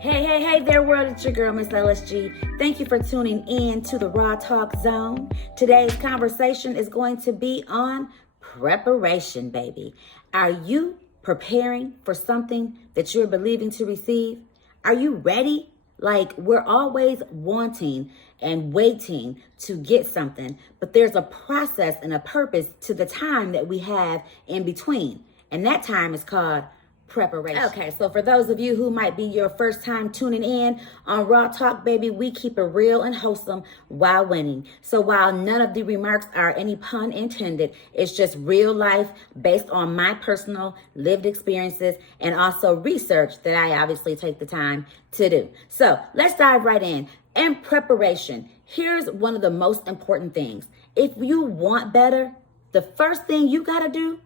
Hey there, world. It's your girl, Miss LSG. Thank you for tuning in to the Raw Talk Zone. Today's conversation is going to be on preparation, baby. Are you preparing for something that you're believing to receive? Are you ready? Like, we're always wanting and waiting to get something, but there's a process and a purpose to the time that we have in between. And that time is called preparation. Okay, so for those of you who might be your first time tuning in on Raw Talk, baby, we keep it real and wholesome while winning. So while none of the remarks are any pun intended, it's just real life based on my personal lived experiences and also research that I obviously take the time to do. So let's dive right in. And preparation, here's one of the most important things. If you want better, the first thing you gotta do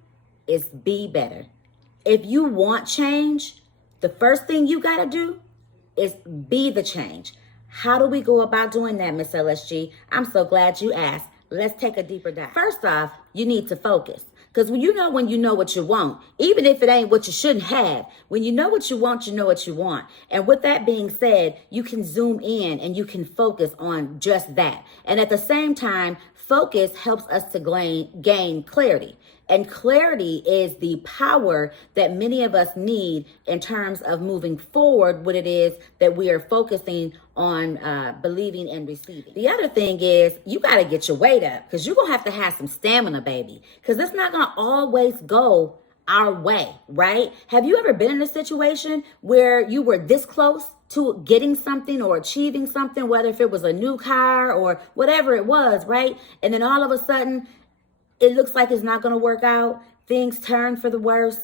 is be better. If you want change, the first thing you got to do is be the change. How do we go about doing that, Miss LSG? I'm so glad you asked. Let's take a deeper dive. First off, you need to focus. Because when you know what you want, even if it ain't what you shouldn't have, when you know what you want, you know what you want. And with that being said, you can zoom in and you can focus on just that. And at the same time, focus helps us to gain clarity. And clarity is the power that many of us need in terms of moving forward what it is that we are focusing on believing and receiving. The other thing is you got to get your weight up because you're going to have some stamina, baby, because it's not going to always go our way, right? Have you ever been in a situation where you were this close to getting something or achieving something, whether if it was a new car or whatever it was, right? And then all of a sudden, it looks like it's not going to work out. Things turn for the worse.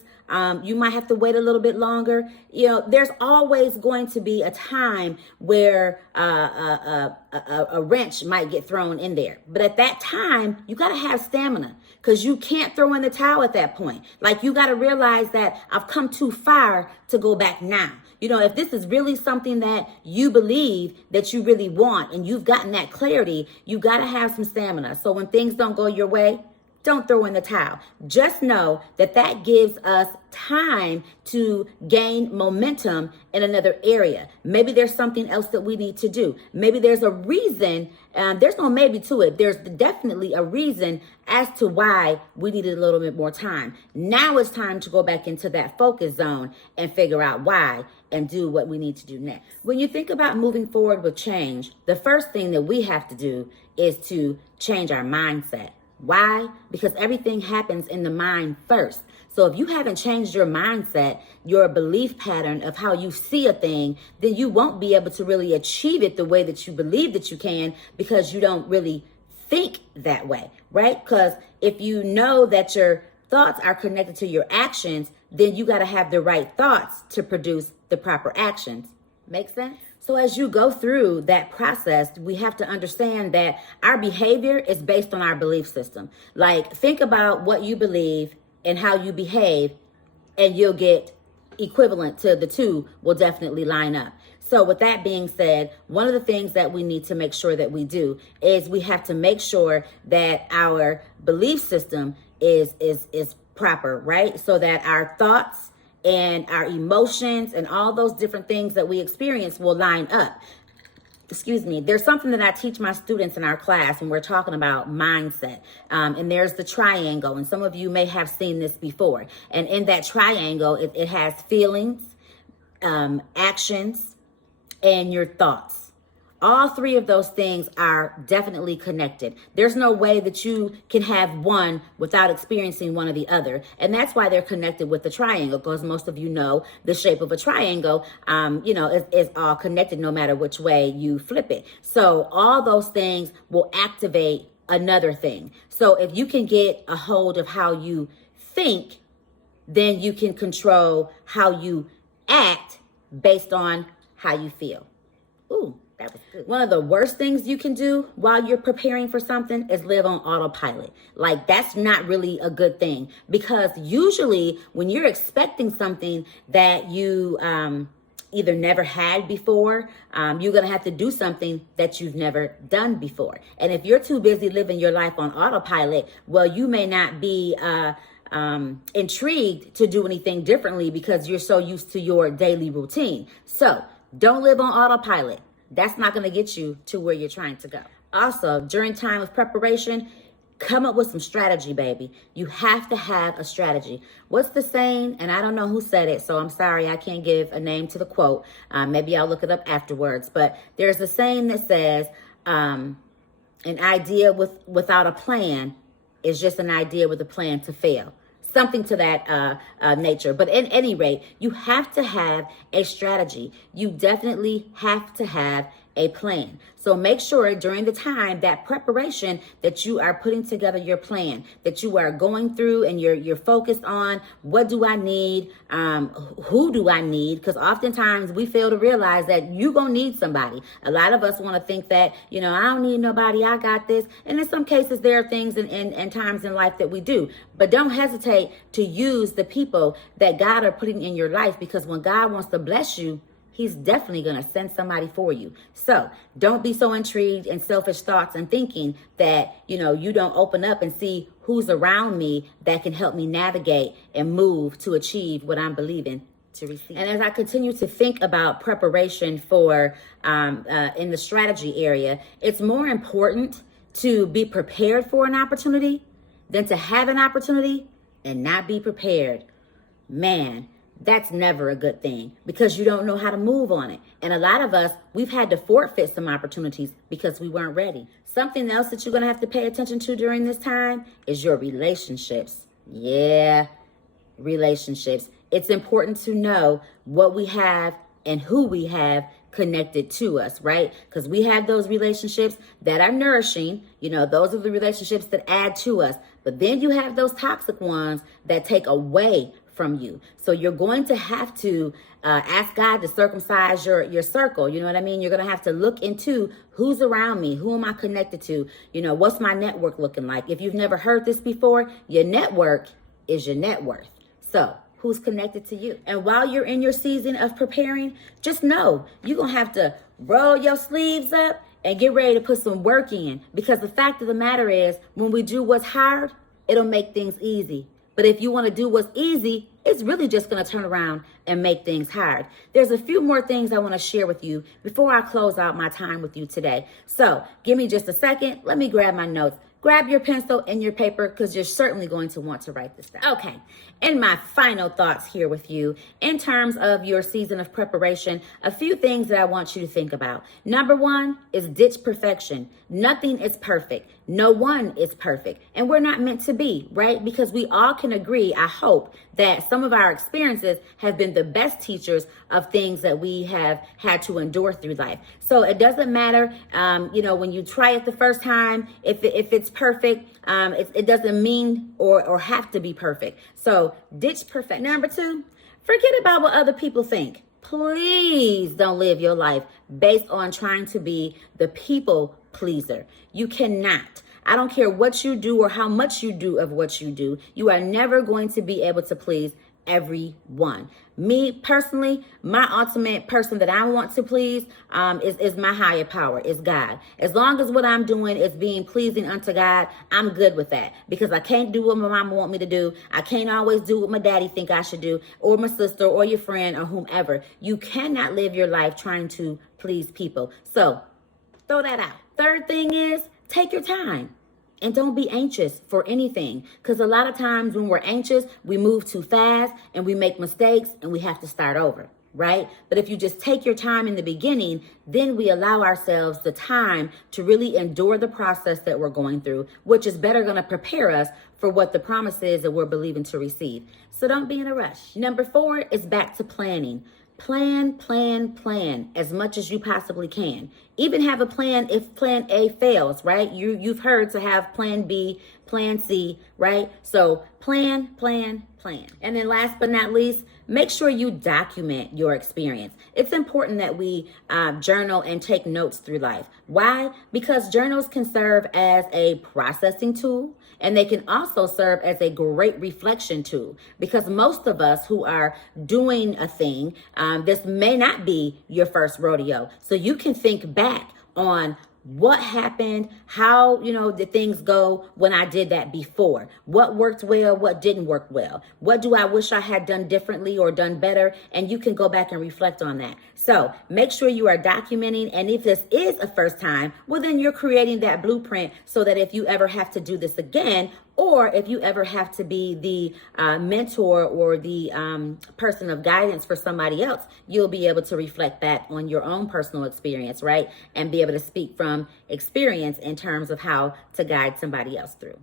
You might have to wait a little bit longer. You know, there's always going to be a time where a wrench might get thrown in there. But at that time, you got to have stamina because you can't throw in the towel at that point. Like, you got to realize that I've come too far to go back now. You know, if this is really something that you believe that you really want and you've gotten that clarity, you got to have some stamina. So when things don't go your way, don't throw in the towel. Just know that that gives us time to gain momentum in another area. Maybe there's something else that we need to do. Maybe there's a reason. There's no maybe to it. There's definitely a reason as to why we needed a little bit more time. Now it's time to go back into that focus zone and figure out why and do what we need to do next. When you think about moving forward with change, the first thing that we have to do is to change our mindset. Why? Because everything happens in the mind first. So if you haven't changed your mindset, your belief pattern of how you see a thing, then you won't be able to really achieve it the way that you believe that you can because you don't really think that way, right? Because if you know that your thoughts are connected to your actions, then you got to have the right thoughts to produce the proper actions. Make sense? So as you go through that process, we have to understand that our behavior is based on our belief system. Like, think about what you believe and how you behave, and you'll get equivalent to the two will definitely line up. So with that being said, one of the things that we need to make sure that we do is we have to make sure that our belief system is proper, right? So that our thoughts and our emotions and all those different things that we experience will line up. Excuse me. There's something that I teach my students in our class when we're talking about mindset. And there's the triangle. And some of you may have seen this before. And in that triangle, it has feelings, actions, and your thoughts. All three of those things are definitely connected. There's no way that you can have one without experiencing one or the other. And that's why they're connected with the triangle, because most of you know the shape of a triangle, is all connected no matter which way you flip it. So all those things will activate another thing. So if you can get a hold of how you think, then you can control how you act based on how you feel. Ooh. That was good. One of the worst things you can do while you're preparing for something is live on autopilot. Like, that's not really a good thing, because usually when you're expecting something that you either never had before, you're going to have to do something that you've never done before. And if you're too busy living your life on autopilot, well, you may not be intrigued to do anything differently because you're so used to your daily routine. So don't live on autopilot. That's not going to get you to where you're trying to go. Also, during time of preparation, come up with some strategy, baby. You have to have a strategy. What's the saying? And I don't know who said it, so I'm sorry I can't give a name to the quote. Maybe I'll look it up afterwards. But there's a saying that says, an idea without a plan is just an idea with a plan to fail. Something to that nature. But at any rate, you have to have a strategy. You definitely have to have a plan. So make sure during the time, that preparation, that you are putting together your plan, that you are going through and you're focused on what do I need, who do I need? Because oftentimes we fail to realize that you're going to need somebody. A lot of us want to think that, I don't need nobody, I got this. And in some cases, there are things and times in life that we do. But don't hesitate to use the people that God are putting in your life, because when God wants to bless you, He's definitely going to send somebody for you. So don't be so intrigued in selfish thoughts and thinking that, you don't open up and see who's around me that can help me navigate and move to achieve what I'm believing to receive. And as I continue to think about preparation for in the strategy area, it's more important to be prepared for an opportunity than to have an opportunity and not be prepared. Man, that's never a good thing, because you don't know how to move on it. And a lot of us, we've had to forfeit some opportunities because we weren't ready. Something else that you're going to have to pay attention to during this time is your relationships. Yeah, relationships. It's important to know what we have and who we have connected to us, right? Because we have those relationships that are nourishing. Those are the relationships that add to us. But then you have those toxic ones that take away from you. So you're going to have to ask God to circumcise your circle. You know what I mean? You're going to have to look into who's around me. Who am I connected to? What's my network looking like? If you've never heard this before, your network is your net worth. So who's connected to you? And while you're in your season of preparing, just know you're going to have to roll your sleeves up and get ready to put some work in. Because the fact of the matter is, when we do what's hard, it'll make things easy. But if you want to do what's easy, it's really just going to turn around and make things hard. There's a few more things I want to share with you before I close out my time with you today. So give me just a second. Let me grab my notes. Grab your pencil and your paper, because you're certainly going to want to write this down. Okay, and my final thoughts here with you in terms of your season of preparation, a few things that I want you to think about. Number one is ditch perfection. Nothing is perfect. No one is perfect. And we're not meant to be, right? Because we all can agree, I hope, that some of our experiences have been the best teachers of things that we have had to endure through life. So it doesn't matter, when you try it the first time, if it's perfect, it doesn't mean or have to be perfect. So ditch perfect. Number two, forget about what other people think. Please don't live your life based on trying to be the people pleaser. You cannot. I don't care what you do or how much you do of what you do. You are never going to be able to please everyone. Me personally, my ultimate person that I want to please is my higher power, is God. As long as what I'm doing is being pleasing unto God, I'm good with that, because I can't do what my mama want me to do. I can't always do what my daddy think I should do, or my sister or your friend or whomever. You cannot live your life trying to please people. So throw that out. Third thing is, take your time. And don't be anxious for anything, because a lot of times when we're anxious, we move too fast and we make mistakes and we have to start over, right? But if you just take your time in the beginning, then we allow ourselves the time to really endure the process that we're going through, which is better going to prepare us for what the promise is that we're believing to receive. So don't be in a rush. Number 4 is back to planning. Plan as much as you possibly can. Even have a plan if plan A fails, right? You've heard to have plan B, plan C, right? So plan. And then last but not least, make sure you document your experience. It's important that we journal and take notes through life. Why? Because journals can serve as a processing tool, and they can also serve as a great reflection tool, because most of us who are doing a thing, this may not be your first rodeo. So you can think back on what happened, how, did things go when I did that before? What worked well, what didn't work well? What do I wish I had done differently or done better? And you can go back and reflect on that. So make sure you are documenting. And if this is a first time, well, then you're creating that blueprint so that if you ever have to do this again, or if you ever have to be the mentor or the person of guidance for somebody else, you'll be able to reflect back on your own personal experience, right? And be able to speak from experience in terms of how to guide somebody else through.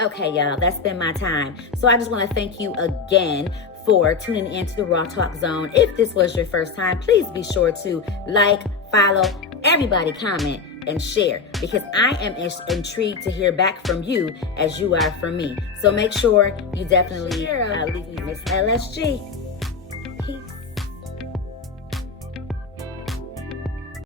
Okay, y'all, that's been my time. So I just want to thank you again for tuning into the Raw Talk Zone. If this was your first time, please be sure to like, follow, everybody comment, and share, because I am intrigued to hear back from you as you are from me. So make sure you definitely leave me Miss LSG.